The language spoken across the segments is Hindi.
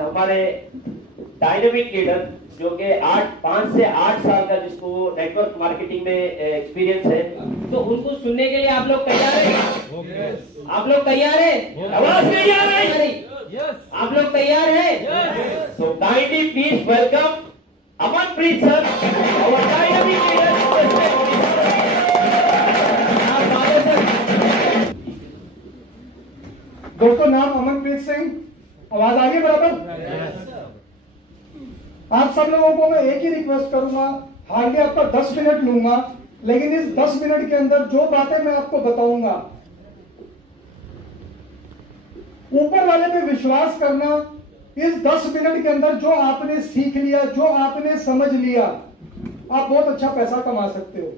हमारे डायनेमिक लीडर जो कि 5 से 8 साल का जिसको नेटवर्क मार्केटिंग में एक्सपीरियंस है, तो उनको सुनने के लिए आप लोग तैयार हैं? आप लोग तैयार हैं? आवाज नहीं आ रही? आप लोग तैयार हैं? तो kindly please welcome Amanpreet sir, our dynamic leader. दोस्तों, नाम अमनप्रीत सिंह, आवाज आ गई बराबर? आप सब लोगों को मैं एक ही रिक्वेस्ट करूंगा, हार्डली आपका 10 मिनट लूंगा, लेकिन इस 10 मिनट के अंदर जो बातें मैं आपको बताऊंगा, ऊपर वाले पे विश्वास करना। इस 10 मिनट के अंदर जो आपने सीख लिया, जो आपने समझ लिया, आप बहुत अच्छा पैसा कमा सकते हो।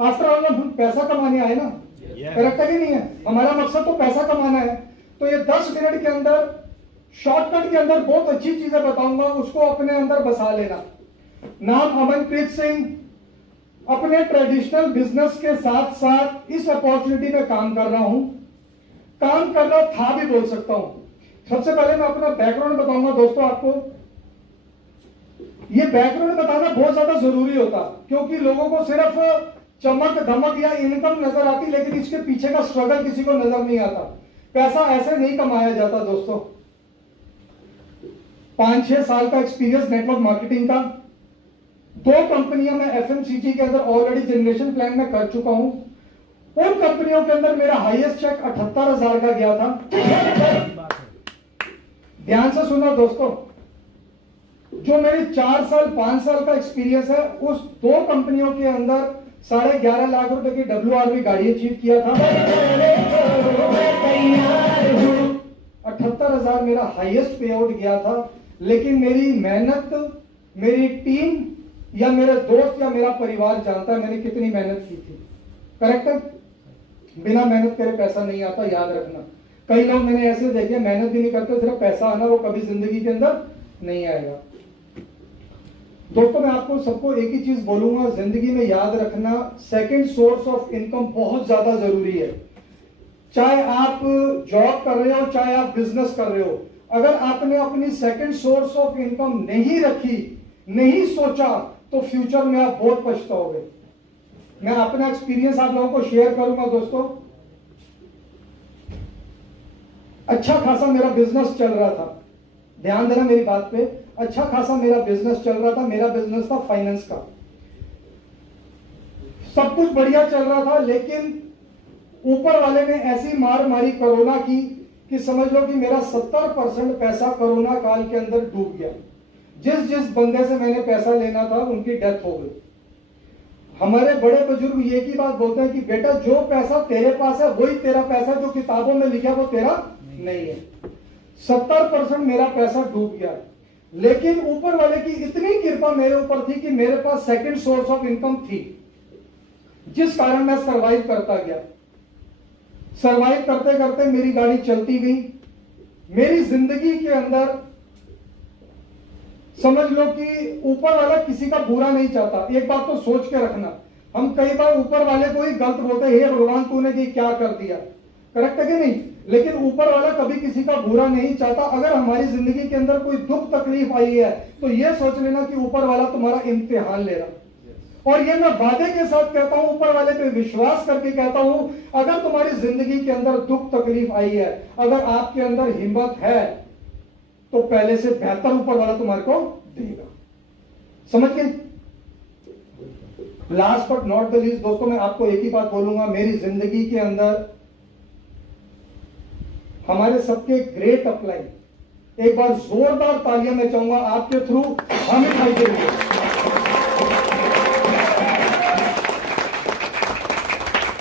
आफ्टर ऑल हम पैसा कमाने आए ना, करेक्ट है कि नहीं है? हमारा मकसद तो पैसा कमाना है। तो ये 10 मिनट के अंदर, शॉर्टकट के अंदर बहुत अच्छी चीजें बताऊंगा, उसको अपने अंदर बसा लेना। नाम अमनप्रीत सिंह, अपने ट्रेडिशनल बिजनेस के साथ साथ इस अपॉर्चुनिटी में काम कर रहा हूं, काम कर रहा था भी बोल सकता हूं। सबसे पहले मैं अपना बैकग्राउंड बताऊंगा दोस्तों आपको। ये बैकग्राउंड बताना बहुत ज्यादा जरूरी होता, क्योंकि लोगों को सिर्फ चमक धमक या इनकम नजर आती, लेकिन इसके पीछे का स्ट्रगल किसी को नजर नहीं आता। पैसा ऐसे नहीं कमाया जाता दोस्तों। 5-6 साल का एक्सपीरियंस नेटवर्क मार्केटिंग का, 2 कंपनियां मैं एफएमसीजी के अंदर ऑलरेडी जनरेशन प्लान में कर चुका हूं। उन कंपनियों के अंदर मेरा हाईएस्ट चेक 78,000 का गया था। ध्यान से सुनो दोस्तों, जो मेरी 4 साल 5 साल का एक्सपीरियंस है, उस 2 कंपनियों के अंदर 11.5 लाख रुपए की WRV गाड़ी अचीव किया था। 78,000 मेरा हाईएस्ट पे आउट गया था। लेकिन मेरी मेहनत, मेरी टीम या मेरे दोस्त या मेरा परिवार जानता है मैंने कितनी मेहनत की थी। करेक्ट है? बिना मेहनत करे पैसा नहीं आता, याद रखना। कई लोग मैंने ऐसे देखे मेहनत भी नहीं करते, सिर्फ पैसा आना, वो कभी जिंदगी के अंदर नहीं आएगा। दोस्तों, मैं आपको सबको एक ही चीज बोलूंगा, जिंदगी में याद रखना, सेकंड सोर्स ऑफ इनकम बहुत ज्यादा जरूरी है। चाहे आप जॉब कर रहे हो, चाहे आप बिजनेस कर रहे हो, अगर आपने अपनी सेकंड सोर्स ऑफ इनकम नहीं रखी, नहीं सोचा, तो फ्यूचर में आप बहुत पछताओगे। मैं अपना एक्सपीरियंस आप लोगों को शेयर करूंगा दोस्तों। अच्छा खासा मेरा बिजनेस चल रहा था, ध्यान देना मेरी बात पे। अच्छा खासा मेरा बिजनेस चल रहा था। मेरा बिजनेस था फाइनेंस का, सब कुछ बढ़िया चल रहा था, लेकिन ऊपर वाले ने ऐसी मार मारी कोरोना की कि समझ लो कि मेरा 70% पैसा कोरोना काल के अंदर डूब गया। जिस जिस बंदे से मैंने पैसा लेना था उनकी डेथ हो गई। हमारे बड़े बुजुर्ग ये की बात बोलते हैं कि बेटा, जो पैसा तेरे पास है वही तेरा पैसा, जो किताबों में लिखा वो तेरा नहीं है। 70% मेरा पैसा डूब गया, लेकिन ऊपर वाले की इतनी कृपा मेरे ऊपर थी कि मेरे पास सेकंड सोर्स ऑफ इनकम थी, जिस कारण मैं सरवाइव करता गया। सरवाइव करते करते मेरी गाड़ी चलती गई। मेरी जिंदगी के अंदर समझ लो कि ऊपर वाला किसी का बुरा नहीं चाहता। एक बात तो सोच के रखना, हम कई बार ऊपर वाले को ही गलत बोलते हैं, हे भगवान तूने ये क्या कर दिया। करेक्ट है कि नहीं? लेकिन ऊपर वाला कभी किसी का बुरा नहीं चाहता। अगर हमारी जिंदगी के अंदर कोई दुख तकलीफ आई है, तो यह सोच लेना कि ऊपर वाला तुम्हारा इम्तिहान ले रहा। और ये मैं वादे के साथ कहता हूं, ऊपर वाले पे विश्वास करके कहता हूं, अगर तुम्हारी जिंदगी के अंदर दुख तकलीफ आई है, अगर आपके अंदर हिम्मत है, तो पहले से बेहतर ऊपर वाला तुम्हारे को देगा। समझ गए? Last but not the least दोस्तों, मैं आपको एक ही बात बोलूंगा, मेरी जिंदगी के अंदर हमारे सबके ग्रेट अप्लाई। एक बार जोरदार तालियां मैं चाहूंगा आपके थ्रू हामिद भाई के लिए।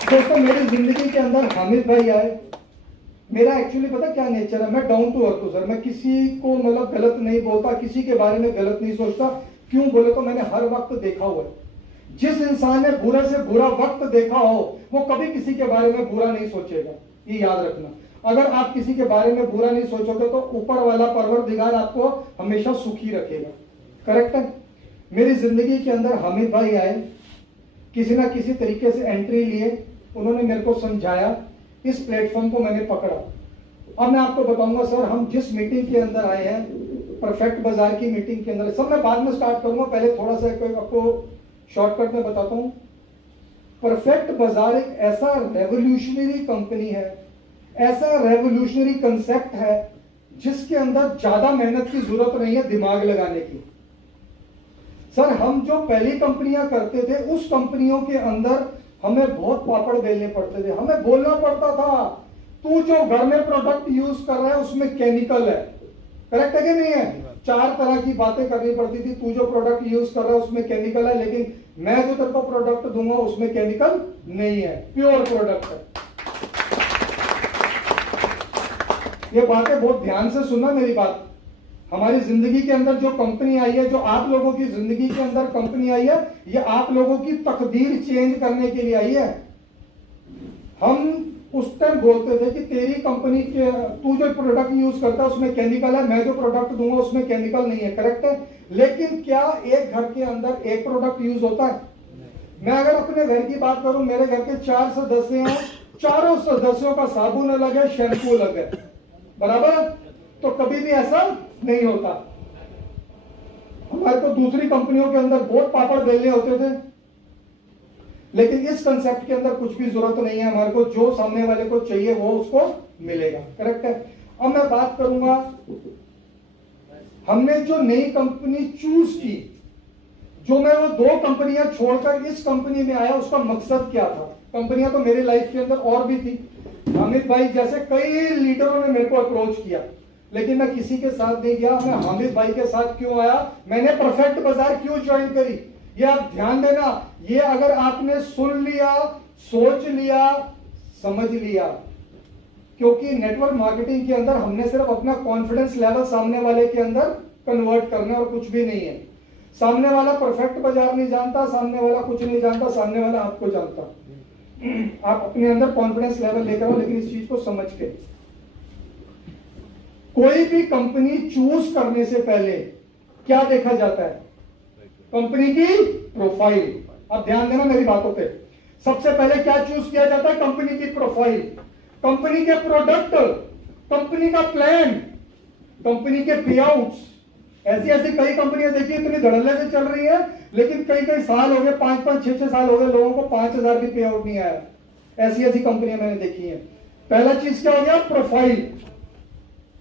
दोस्तों, मेरी जिंदगी के अंदर हामिद भाई आए। मेरा एक्चुअली पता क्या नेचर है, मैं डाउन टू अर्थ हूं सर। मैं किसी को मतलब गलत नहीं बोलता, किसी के बारे में गलत नहीं सोचता। क्यों बोले तो मैंने हर वक्त देखा हुआ है, जिस इंसान ने बुरे से बुरा वक्त देखा हो, वो कभी किसी के बारे में बुरा नहीं सोचेगा। ये याद रखना। अगर आप किसी के बारे में बुरा नहीं सोचोगे तो ऊपर वाला परवरदिगार आपको हमेशा सुखी रखेगा। करेक्ट है? मेरी जिंदगी के अंदर हामिद भाई आए, किसी ना किसी तरीके से एंट्री लिए, उन्होंने मेरे को समझाया, इस प्लेटफॉर्म को मैंने पकड़ा। अब मैं आपको बताऊंगा सर, हम जिस मीटिंग के अंदर आए हैं, परफेक्ट बाजार की मीटिंग के अंदर, सब मैं बाद में स्टार्ट करूंगा, पहले थोड़ा सा कोई आपको शॉर्टकट में बताता हूं। परफेक्ट बाजार एक ऐसा रेवोल्यूशनरी कंपनी है, ऐसा रेवोल्यूशनरी कंसेप्ट है जिसके अंदर ज्यादा मेहनत की जरूरत नहीं है दिमाग लगाने की। सर हम जो पहली कंपनियां करते थे, उस कंपनियों के अंदर हमें बहुत पापड़ बेलने पड़ते थे, हमें बोलना पड़ता था तू जो घर में प्रोडक्ट यूज कर रहा है उसमें केमिकल है, करेक्ट है कि नहीं है? 4 तरह की बातें करनी पड़ती थी, तू जो प्रोडक्ट यूज कर रहा है उसमें केमिकल है, लेकिन मैं जो तेरे को प्रोडक्ट दूंगा उसमें केमिकल नहीं है, प्योर प्रोडक्ट है। ये बातें बहुत ध्यान से सुनना मेरी बात। हमारी जिंदगी के अंदर जो कंपनी आई है, जो आप लोगों की जिंदगी के अंदर कंपनी आई है, ये आप लोगों की तकदीर चेंज करने के लिए आई है। हम उस टाइम बोलते थे कि तेरी कंपनी के तू जो प्रोडक्ट यूज करता है उसमें केमिकल है, मैं जो प्रोडक्ट दूंगा उसमें केमिकल नहीं है, करेक्ट है? लेकिन क्या एक घर के अंदर एक प्रोडक्ट यूज होता है? मैं अगर अपने घर की बात करूं, मेरे घर के 4 सदस्य हैं, चारों सदस्यों का साबुन अलग है, शैम्पू अलग है, बराबर? तो कभी भी ऐसा नहीं होता। हमारे को दूसरी कंपनियों के अंदर बहुत पापड़ बेलने होते थे, लेकिन इस कंसेप्ट के अंदर कुछ भी जरूरत नहीं है। हमारे को जो सामने वाले को चाहिए वो उसको मिलेगा, करेक्ट है? अब मैं बात करूंगा, हमने जो नई कंपनी चूज की, जो मैं वो 2 कंपनियां छोड़कर इस कंपनी में आया, उसका मकसद क्या था? कंपनियां तो मेरी लाइफ के अंदर और भी थी, हामिद भाई जैसे कई लीडरों ने मेरे को अप्रोच किया, लेकिन मैं किसी के साथ नहीं गया। मैं हामिद भाई के साथ क्यों आया, मैंने परफेक्ट बाजार क्यों ज्वाइन करी, ये आप ध्यान देना। ये अगर आपने सुन लिया, सोच लिया, समझ लिया, क्योंकि नेटवर्क मार्केटिंग के अंदर हमने सिर्फ अपना कॉन्फिडेंस लेवल सामने वाले के अंदर कन्वर्ट करना और कुछ भी नहीं है। सामने वाला परफेक्ट बाजार नहीं जानता, सामने वाला कुछ नहीं जानता, सामने वाला आपको जानता। आप अपने अंदर कॉन्फिडेंस लेवल लेकर आओ, लेकिन इस चीज को समझ के। कोई भी कंपनी चूज करने से पहले क्या देखा जाता है? कंपनी की प्रोफाइल। अब ध्यान देना मेरी बातों पे। सबसे पहले क्या चूज किया जाता है? कंपनी की प्रोफाइल, कंपनी के प्रोडक्ट, कंपनी का प्लान, कंपनी के पे आउट्स। ऐसी ऐसी कई कंपनियां देखिए इतनी धड़ल्ले से चल रही है, लेकिन कई कई साल हो गए, 5-5, 6-6 साल हो गए, लोगों को 5,000 भी पे आउट नहीं आया। ऐसी ऐसी कंपनियां मैंने देखी है। पहला चीज क्या हो गया? प्रोफाइल,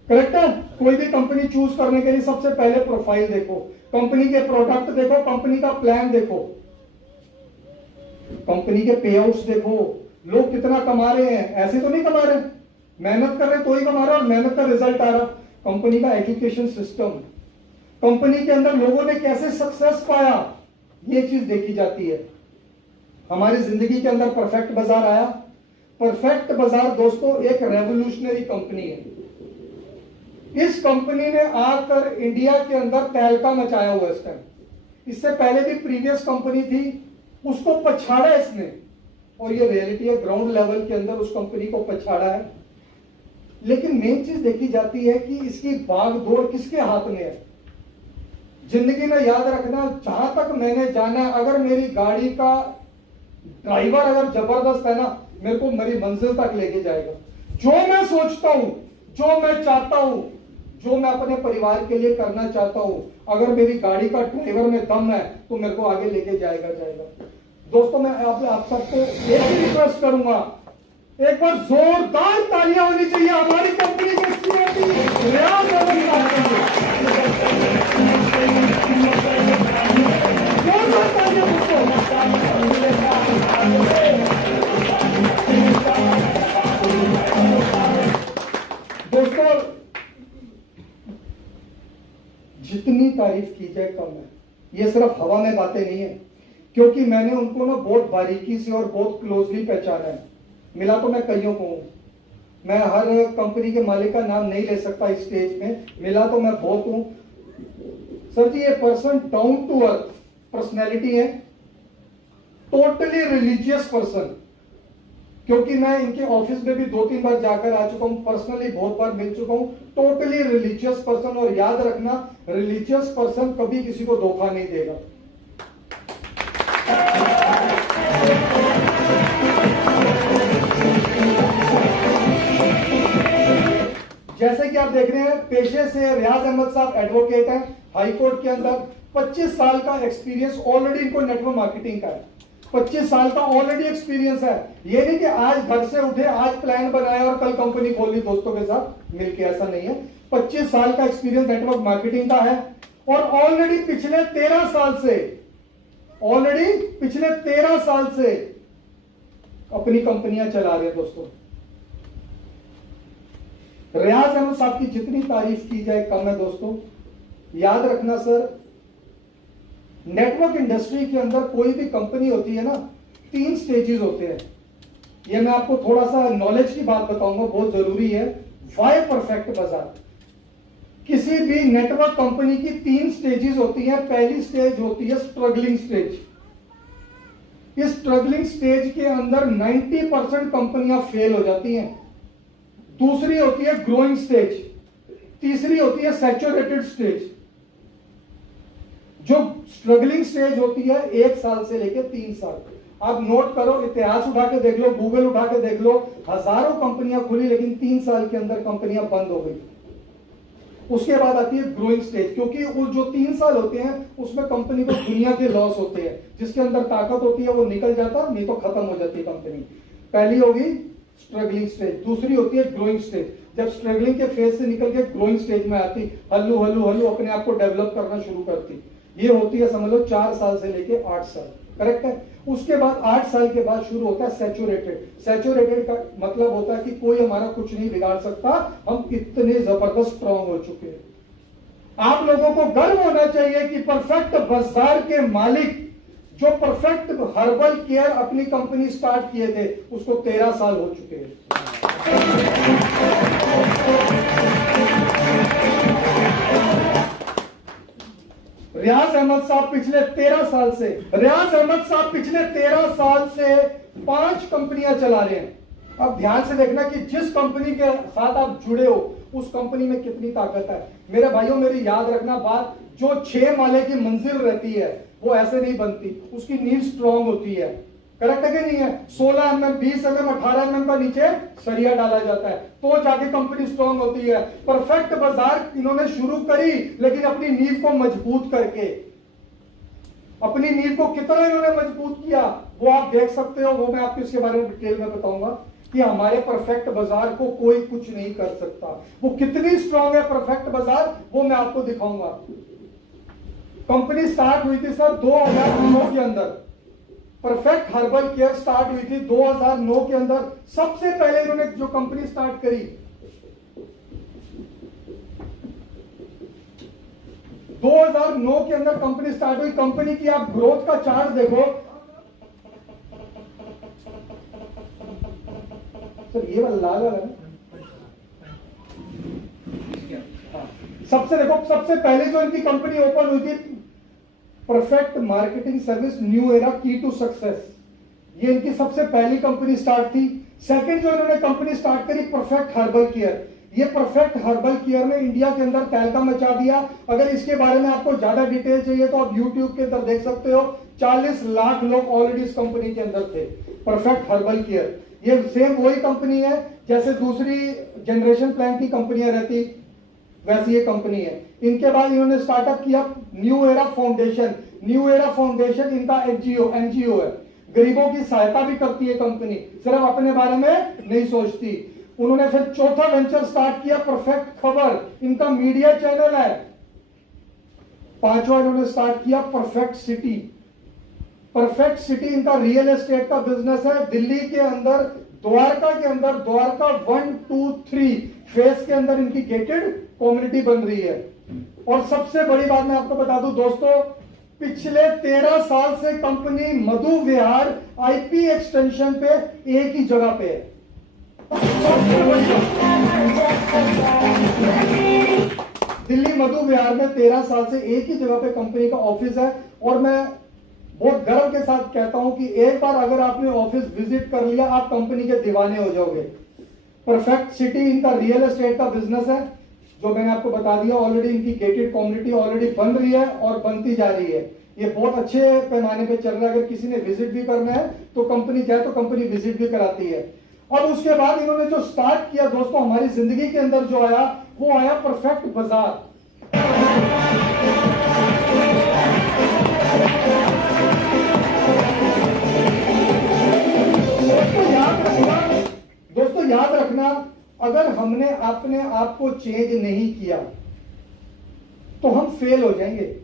करेक्ट है? कोई भी कंपनी चूज करने के लिए सबसे पहले प्रोफाइल देखो, कंपनी के प्रोडक्ट देखो, कंपनी का प्लान देखो, कंपनी के पे आउट्स देखो, लोग कितना कमा रहे हैं, ऐसे तो नहीं कमा रहे, मेहनत कर रहे तो ही कमा रहा और मेहनत का रिजल्ट आ रहा। कंपनी का एजुकेशन सिस्टम, कंपनी के अंदर लोगों ने कैसे सक्सेस पाया, ये चीज देखी जाती है। हमारी जिंदगी के अंदर परफेक्ट बाजार आया। परफेक्ट बाजार दोस्तों एक रेवोल्यूशनरी कंपनी है। इस कंपनी ने आकर इंडिया के अंदर तहलका मचाया हुआ इस टाइम। इससे पहले भी प्रीवियस कंपनी थी, उसको पछाड़ा इसने, और ये रियलिटी है, ग्राउंड लेवल के अंदर उस कंपनी को पछाड़ा है। लेकिन मेन चीज देखी जाती है कि इसकी भागदौड़ किसके हाथ में है। जिंदगी में याद रखना, जहां तक मैंने जाना है, अगर मेरी गाड़ी का ड्राइवर अगर जबरदस्त है ना, मेरे को मेरी मंजिल तक लेके जाएगा। जो मैं सोचता हूं, जो मैं चाहता हूं, जो मैं अपने परिवार के लिए करना चाहता हूं, अगर मेरी गाड़ी का ड्राइवर में दम है तो मेरे को आगे लेके जाएगा। दोस्तों मैं आप सबको एक ही रिक्वेस्ट करूंगा, एक बार जोरदार तालियां होनी चाहिए हमारी कंपनी के सीईओ रियाज अहमद साहब के लिए। जोरदार तालियां दोस्तों। जितनी तारीफ की जाए कम है। ये सिर्फ हवा में बातें नहीं है, क्योंकि मैंने उनको ना बहुत बारीकी से और बहुत क्लोजली पहचाना है। मिला तो मैं कईयों को हूं, मैं हर कंपनी के मालिक का नाम नहीं ले सकता इस स्टेज में, मिला तो मैं बहुत हूं। सर जी ये person down to earth personality है, टोटली रिलीजियस पर्सन, क्योंकि मैं इनके ऑफिस में भी 2-3 बार जाकर आ चुका हूं, पर्सनली बहुत बार मिल चुका हूं। टोटली रिलीजियस पर्सन, और याद रखना रिलीजियस पर्सन कभी किसी को धोखा नहीं देगा। कि आप देख रहे हैं पेशे से रियाज अहमद साहब एडवोकेट हैं हाई कोर्ट के अंदर, 25 साल का एक्सपीरियंस ऑलरेडी इनको नेटवर्क मार्केटिंग का है, 25 साल का ऑलरेडी एक्सपीरियंस है। ये नहीं कि आज घर से उठे, आज प्लान बनाया और कल कंपनी खोल ली दोस्तों के साथ मिलके, ऐसा नहीं है। 25 साल का एक्सपीरियंस नेटवर्क मार्केटिंग का है और ऑलरेडी पिछले 13 साल से अपनी कंपनियां चला रहे हैं दोस्तों। रियाज अहमद साहब की जितनी तारीफ की जाए कम है दोस्तों। याद रखना सर, नेटवर्क इंडस्ट्री के अंदर कोई भी कंपनी होती है ना, 3 स्टेजेस होते हैं। ये मैं आपको थोड़ा सा नॉलेज की बात बताऊंगा, बहुत जरूरी है। वाई परफेक्ट बाजार, किसी भी नेटवर्क कंपनी की 3 स्टेजेस होती है। पहली स्टेज होती है स्ट्रगलिंग स्टेज। इस स्ट्रगलिंग स्टेज के अंदर 90% कंपनियां फेल हो जाती हैं। दूसरी होती है ग्रोइंग स्टेज, तीसरी होती है सैचुरेटेड स्टेज। जो स्ट्रगलिंग स्टेज होती है 1 साल से लेकर 3 साल। आप नोट करो, इतिहास उठा के देख लो, गूगल उठा के देख लो, हजारों कंपनियां खुली लेकिन 3 साल के अंदर कंपनियां बंद हो गई। उसके बाद आती है ग्रोइंग स्टेज, क्योंकि वो जो 3 साल होते हैं उसमें कंपनी को दुनिया के लॉस होते हैं। जिसके अंदर ताकत होती है वो निकल जाता, नहीं तो खत्म हो जाती है कंपनी। पहली होगी स्ट्रगलिंग स्टेज, दूसरी होती है ग्रोइंग स्टेज। जब स्ट्रगलिंग के फेज से निकल के ग्रोइंग स्टेज में आती, हल्लू हल्लू हल्लू अपने आप को डेवलप करना शुरू करती। ये होती है समझ लो 4 साल से लेके 8 साल, करेक्ट है। उसके बाद 8 साल के बाद शुरू होता है सैचुरेटेड। सैचुरेटेड का मतलब होता है कि कोई हमारा कुछ नहीं बिगाड़ सकता, हम इतने जबरदस्त स्ट्रॉन्ग हो चुके हैं। आप लोगों को गर्व होना चाहिए कि परफेक्ट बाजार के मालिक जो परफेक्ट हर्बल केयर अपनी कंपनी स्टार्ट किए थे उसको 13 साल हो चुके हैं। रियाज अहमद साहब पिछले 13 साल से 5 कंपनियां चला रहे हैं। अब ध्यान से देखना कि जिस कंपनी के साथ आप जुड़े हो उस कंपनी में कितनी ताकत है। मेरे भाइयों, मेरी याद रखना बात, जो 6 माले की मंजिल रहती है वो ऐसे नहीं बनती, उसकी नींव स्ट्रांग होती है, करेक्ट है कि नहीं है। 16 mm, 20 mm, 18 mm का नीचे सरिया डाला जाता है तो जाके कंपनी स्ट्रांग होती है। परफेक्ट बाजार इन्होंने शुरू करी लेकिन अपनी नींव को मजबूत करके, अपनी नींव को कितना इन्होंने मजबूत किया वो आप देख सकते हो। वो मैं आपको इसके बारे में डिटेल में बताऊंगा कि हमारे परफेक्ट बाजार को कोई कुछ नहीं कर सकता। वो कितनी स्ट्रांग है परफेक्ट बाजार, वो मैं आपको दिखाऊंगा। कंपनी स्टार्ट हुई थी सर 2009 के अंदर। परफेक्ट हर्बल केयर स्टार्ट हुई थी 2009 के अंदर। सबसे पहले इन्होंने जो कंपनी स्टार्ट करी, 2009 के अंदर कंपनी स्टार्ट हुई। कंपनी की आप ग्रोथ का चार्ट देखो सर, ये वाला लाल वाला है। सबसे पहले जो इनकी कंपनी ओपन हुई थी perfect marketing service new era की टू सक्सेस, ये इनकी सबसे पहली कंपनी स्टार्ट थी। सेकंड जो इन्होंने कंपनी स्टार्ट करी परफेक्ट हर्बल केयर। ये परफेक्ट हर्बल केयर ने इंडिया के अंदर तहलका मचा दिया। अगर इसके बारे में आपको ज्यादा डिटेल चाहिए तो आप यूट्यूब के अंदर देख सकते हो। 40 लाख लोग ऑलरेडी इस कंपनी के अंदर थे। परफेक्ट हर्बल केयर ये सेम वही कंपनी है जैसे दूसरी जनरेशन प्लान की कंपनियां रहती वैसी ये कंपनी है। इनके बाद इन्होंने स्टार्टअप किया new era foundation. New era foundation इनका एनजीओ है, गरीबों की सहायता भी करती है कंपनी, सिर्फ अपने बारे में नहीं सोचती। उन्होंने फिर चौथा वेंचर स्टार्ट किया परफेक्ट खबर, इनका मीडिया चैनल है। पांचवा इन्होंने स्टार्ट किया परफेक्ट सिटी। परफेक्ट सिटी इनका रियल एस्टेट का बिजनेस है। दिल्ली के अंदर द्वारका के अंदर द्वारका 1, 2, 3 फेज के अंदर इनकी गेटेड कम्युनिटी बन रही है। और सबसे बड़ी बात मैं आपको बता दूं दोस्तों, पिछले 13 साल से कंपनी मधु विहार आईपी एक्सटेंशन पे एक ही जगह पे है। दिल्ली मधु विहार में 13 साल से एक ही जगह पे कंपनी का ऑफिस है। और मैं बहुत गर्व के साथ कहता हूं कि एक बार अगर आपने ऑफिस विजिट कर लिया आप कंपनी के दीवाने हो जाओगे। परफेक्ट सिटी इनका रियल एस्टेट का बिजनेस है जो मैंने आपको बता दिया। ऑलरेडी इनकी गेटेड कम्युनिटी ऑलरेडी बन रही है और बनती जा रही है। ये बहुत अच्छे पैमाने पे चल रहा है। अगर किसी ने विजिट भी करना है तो कंपनी जाए तो कंपनी विजिट भी कराती है। अब उसके बाद इन्होंने जो स्टार्ट किया दोस्तों, हमारी जिंदगी के अंदर जो आया वो आया परफेक्ट बाजार। दोस्तों याद रखना, अगर हमने अपने आप को चेंज नहीं किया तो हम फेल हो जाएंगे।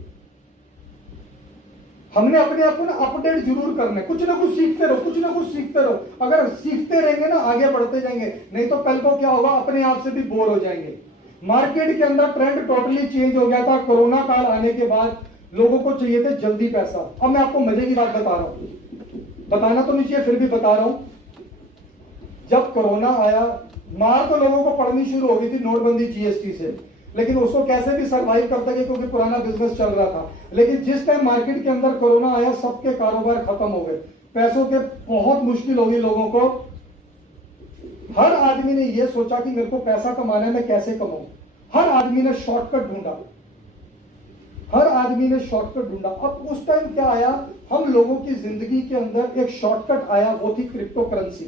हमने अपने आप को ना अपडेट जरूर करना है, कुछ ना कुछ सीखते रहो, कुछ ना कुछ सीखते रहो। अगर सीखते रहेंगे ना आगे बढ़ते जाएंगे, नहीं तो कल को क्या होगा, अपने आप से भी बोर हो जाएंगे। मार्केट के अंदर ट्रेंड टोटली चेंज हो गया था कोरोना काल आने के बाद। लोगों को चाहिए थे जल्दी पैसा। अब मैं आपको मजे की बात बता रहा हूं, बताना तो नहीं चाहिए फिर भी बता रहा हूं। जब कोरोना आया, मार तो लोगों को पड़नी शुरू हो गई थी नोटबंदी जीएसटी से, लेकिन उसको कैसे भी सरवाइव करते गए क्योंकि पुराना बिजनेस चल रहा था। लेकिन जिस टाइम मार्केट के अंदर कोरोना आया, सबके कारोबार खत्म हो गए, पैसों के बहुत मुश्किल हो गई लोगों को। हर आदमी ने यह सोचा कि मेरे को पैसा कमाना है, मैं कैसे कमाऊं। हर आदमी ने शॉर्टकट ढूंढा, हर आदमी ने शॉर्टकट ढूंढा। अब उस टाइम क्या आया, हम लोगों की जिंदगी के अंदर एक शॉर्टकट आया, वो थी क्रिप्टो करेंसी।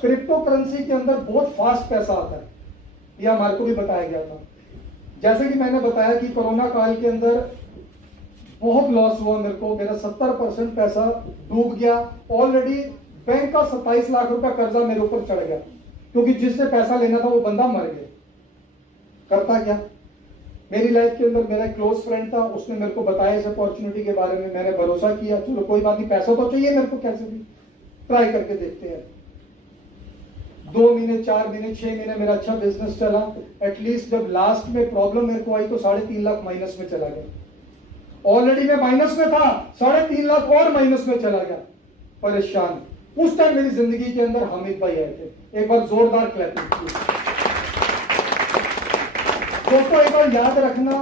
क्रिप्टो करेंसी के अंदर बहुत फास्ट पैसा आता है, यह हमारे को भी बताया गया था। जैसे कि मैंने बताया कि कोरोना काल के अंदर बहुत लॉस हुआ मेरे को, मेरा 70% पैसा डूब गया। ऑलरेडी बैंक का 27 लाख रुपया कर्जा मेरे ऊपर चढ़ गया, क्योंकि जिससे पैसा लेना था वो बंदा मर गया। करता क्या, मेरी लाइफ के अंदर मेरा क्लोज फ्रेंड था, उसने मेरे को बताया इस अपॉर्चुनिटी के बारे में। मैंने भरोसा किया, चलो कोई बात नहीं, पैसा तो चाहिए मेरे को, कैसे भी ट्राई करके देखते हैं। 2 महीने, 4 महीने, 6 महीने मेरा अच्छा बिजनेस चला। एटलीस्ट जब लास्ट में प्रॉब्लम मेरे को आई तो 3.5 लाख माइनस में चला गया। ऑलरेडी मैं माइनस में था, 3.5 लाख और माइनस में चला गया, परेशान। उस टाइम मेरी जिंदगी के अंदर हामिद भाई आए थे। एक बार जोरदार क्लैपिंग। दोस्तों एक बार याद रखना,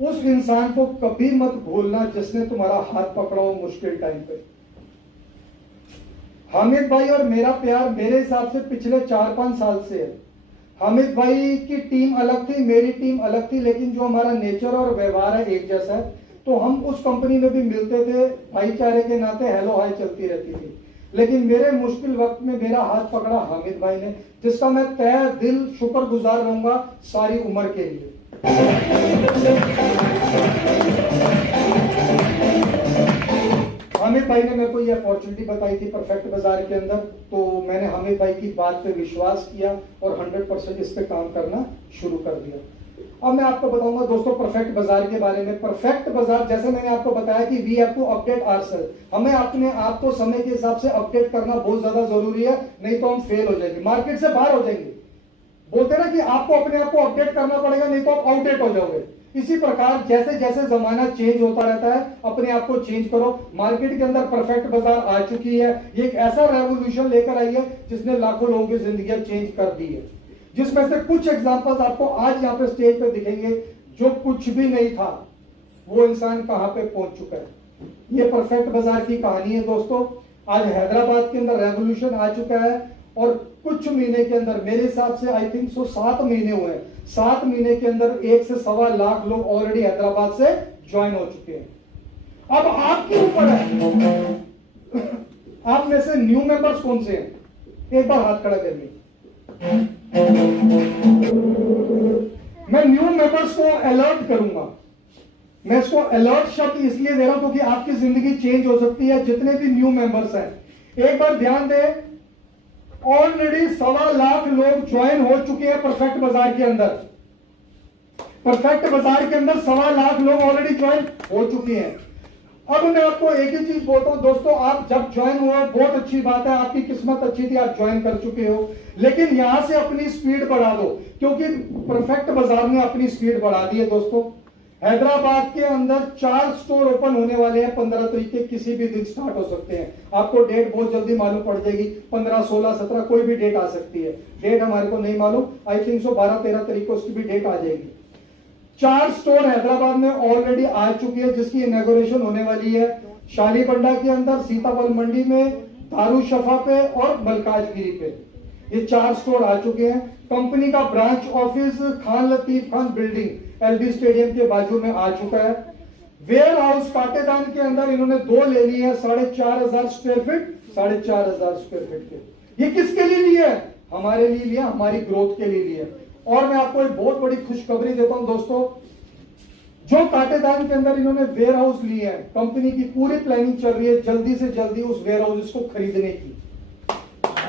उस इंसान को कभी मत भूलना जिसने तुम्हारा हाथ पकड़ा हो मुश्किल टाइम पे। हामिद भाई और मेरा प्यार मेरे हिसाब से पिछले 4-5 साल से है। हामिद भाई की टीम अलग थी, मेरी टीम अलग थी, लेकिन जो हमारा नेचर और व्यवहार है एक जैसा है। तो हम उस कंपनी में भी मिलते थे, भाईचारे के नाते हेलो हाय चलती रहती थी। लेकिन मेरे मुश्किल वक्त में मेरा हाथ पकड़ा हामिद भाई ने, जिसका मैं तहे दिल शुक्रगुजार रहूंगा सारी उम्र के लिए। हामिद भाई ने मेरे को ये अपॉर्चुनिटी बताई थी परफेक्ट बाजार के अंदर, तो मैंने हामिद भाई की बात पे विश्वास किया और 100% इस पे काम करना शुरू कर दिया। अब मैं आपको बताऊंगा दोस्तों परफेक्ट बाजार के बारे में। परफेक्ट बाजार, जैसे मैंने आपको बताया कि we have to update ourselves, हमें अपने आप को समय के हिसाब से अपडेट करना बहुत ज्यादा जरूरी है, नहीं तो हम फेल हो जाएंगे, मार्केट से बाहर हो जाएंगे। बोलते ना कि आपको अपने आप को अपडेट करना पड़ेगा, नहीं तो आप आउटडेट हो जाओगे। इसी प्रकार जैसे जैसे जमाना चेंज होता रहता है, अपने आप को चेंज करो। मार्केट के अंदर परफेक्ट बाजार आ चुकी है, ये एक ऐसा रेवोल्यूशन लेकर आई है जिसने लाखों लोगों की जिंदगी चेंज कर दी है। जिसमें से कुछ एग्जांपल्स आपको आज यहाँ पे स्टेज पे दिखेंगे। जो कुछ भी नहीं था वो इंसान कहां पे पहुंच चुका है। ये परफेक्ट बाजार की कहानी है दोस्तों। आज हैदराबाद के अंदर रेवोल्यूशन आ चुका है और कुछ महीने के अंदर, मेरे हिसाब से आई थिंक 7 महीने हुए हैं, 7 महीने के अंदर 1 से 1.25 लाख लोग ऑलरेडी हैदराबाद से ज्वाइन हो चुके हैं। अब आपके ऊपर है, आप में से न्यू मेंबर्स कौन से हैं, एक बार हाथ खड़ा करिए। मैं न्यू मेंबर्स को अलर्ट करूंगा। मैं इसको अलर्ट शब्द इसलिए दे रहा हूं क्योंकि आपकी जिंदगी चेंज हो सकती है। जितने भी न्यू मेंबर्स हैं, एक बार ध्यान दें, ऑलरेडी 1.25 लाख लोग ज्वाइन हो चुके हैं परफेक्ट बाजार के अंदर। परफेक्ट बाजार के अंदर 1.25 लाख लोग ऑलरेडी ज्वाइन हो चुके हैं। अब मैं आपको एक ही चीज बोलता हूं दोस्तों, आप जब ज्वाइन हुए बहुत अच्छी बात है, आपकी किस्मत अच्छी थी, आप ज्वाइन कर चुके हो, लेकिन यहां से अपनी स्पीड बढ़ा दो, क्योंकि परफेक्ट बाजार ने अपनी स्पीड बढ़ा दी है दोस्तों। हैदराबाद के अंदर 4 स्टोर ओपन होने वाले हैं 15 तारीख के, किसी भी दिन स्टार्ट हो सकते हैं। आपको डेट बहुत जल्दी मालूम पड़ जाएगी, 15, 16, 17 कोई भी डेट आ सकती है। डेट हमारे को नहीं मालूम, आई थिंक सो 12, 13 तारीख को उसकी भी डेट आ जाएगी। 4 स्टोर हैदराबाद में ऑलरेडी आ चुकी है, जिसकी इनॉग्रेशन होने वाली है शालीबंडा के अंदर, सीताफल मंडी में, दारुशफा पे और मलकाजगिरी पे। ये 4 स्टोर आ चुके हैं। कंपनी का branch office Khan Latif Khan building LB stadium के बाजू में आ चुका है। वेयर हाउस काटेदान के अंदर इन्होंने 2 ले लिए हैं 4,500 स्क्वायर फीट, 4,500 स्क्वायर फीट के। ये किसके लिए लिए है? हमारे लिए लिया, हमारी ग्रोथ के लिए लिया। और मैं आपको एक बहुत बड़ी खुशखबरी देता हूं दोस्तों, जो काटेदान के अंदर इन्होंने वेयर हाउस लिए हैं, कंपनी की पूरी प्लानिंग चल रही है जल्दी से जल्दी उस वेयर हाउस को खरीदने की।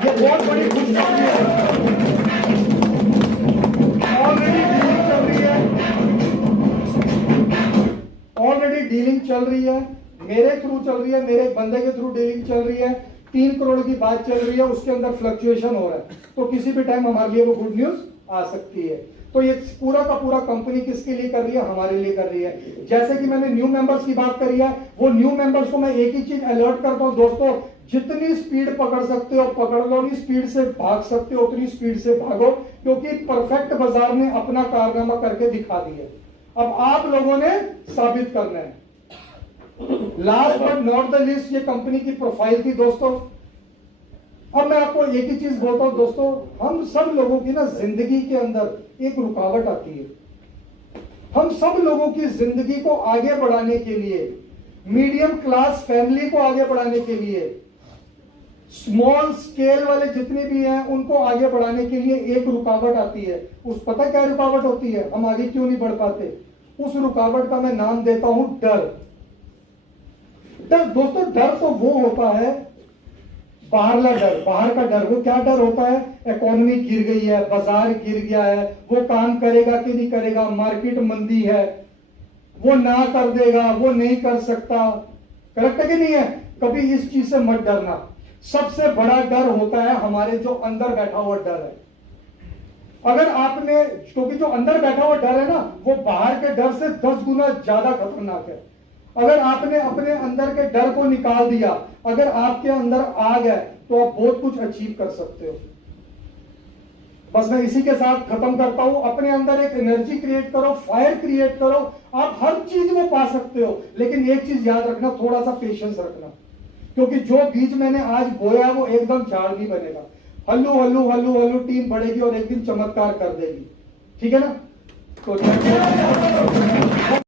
ये बहुत बड़ी खुशखबरी है। ऑलरेडी डीलिंग चल रही है, ऑलरेडी डीलिंग चल रही है, मेरे थ्रू चल रही है, मेरे बंदे के थ्रू डीलिंग चल रही है। 3 करोड़ की बात चल रही है, उसके अंदर फ्लक्चुएशन हो रहा है, तो किसी भी टाइम हमारे लिए वो गुड न्यूज आ सकती है। तो ये पूरा का पूरा कंपनी किसके लिए कर रही है? हमारे लिए कर रही है। जैसे कि मैंने न्यू मेंबर्स की बात करी है, वो न्यू मेंबर्स को मैं एक ही चीज अलर्ट करता हूं दोस्तों, जितनी स्पीड पकड़ सकते हो पकड़ लो, नहीं स्पीड से भाग सकते हो उतनी स्पीड से भागो, क्योंकि परफेक्ट बाजार ने अपना कारनामा करके दिखा दिया। अब आप लोगों ने साबित करना है। Last but not the least, ये कंपनी की प्रोफाइल थी दोस्तों। अब मैं आपको एक ही चीज बोलता हूं दोस्तों, हम सब लोगों की ना जिंदगी के अंदर एक रुकावट आती है। हम सब लोगों की जिंदगी को आगे बढ़ाने के लिए, मीडियम क्लास फैमिली को आगे बढ़ाने के लिए, स्मॉल स्केल वाले जितने भी हैं उनको आगे बढ़ाने के लिए एक रुकावट आती है। उस पता क्या रुकावट होती है? हम आगे क्यों नहीं बढ़ पाते? उस रुकावट का मैं नाम देता हूं डर। डर दोस्तों, डर तो वो होता है बाहरला डर, बाहर का डर। वो क्या डर होता है? इकोनॉमी गिर गई है, बाजार गिर गया है, वो काम करेगा कि नहीं करेगा, मार्केट मंदी है, वो ना कर देगा, वो नहीं कर सकता। करेक्ट है कि नहीं है? कभी इस चीज से मत डरना। सबसे बड़ा डर होता है हमारे जो अंदर बैठा हुआ डर है। अगर आपने, क्योंकि जो अंदर बैठा हुआ डर है ना, वो बाहर के डर से 10 गुना ज्यादा खतरनाक है। अगर आपने अपने अंदर के डर को निकाल दिया, अगर आपके अंदर आ गए, तो आप बहुत कुछ अचीव कर सकते हो। बस मैं इसी के साथ खत्म करता हूं। अपने अंदर एक एनर्जी क्रिएट करो, फायर क्रिएट करो, आप हर चीज में पा सकते हो। लेकिन एक चीज याद रखना, थोड़ा सा पेशेंस रखना, क्योंकि जो बीज मैंने आज बोया वो एकदम झाड़ नहीं बनेगा। हल्लू हल्लू हल्लू हल्लू टीम बढ़ेगी और एक दिन चमत्कार कर देगी। ठीक है ना? तो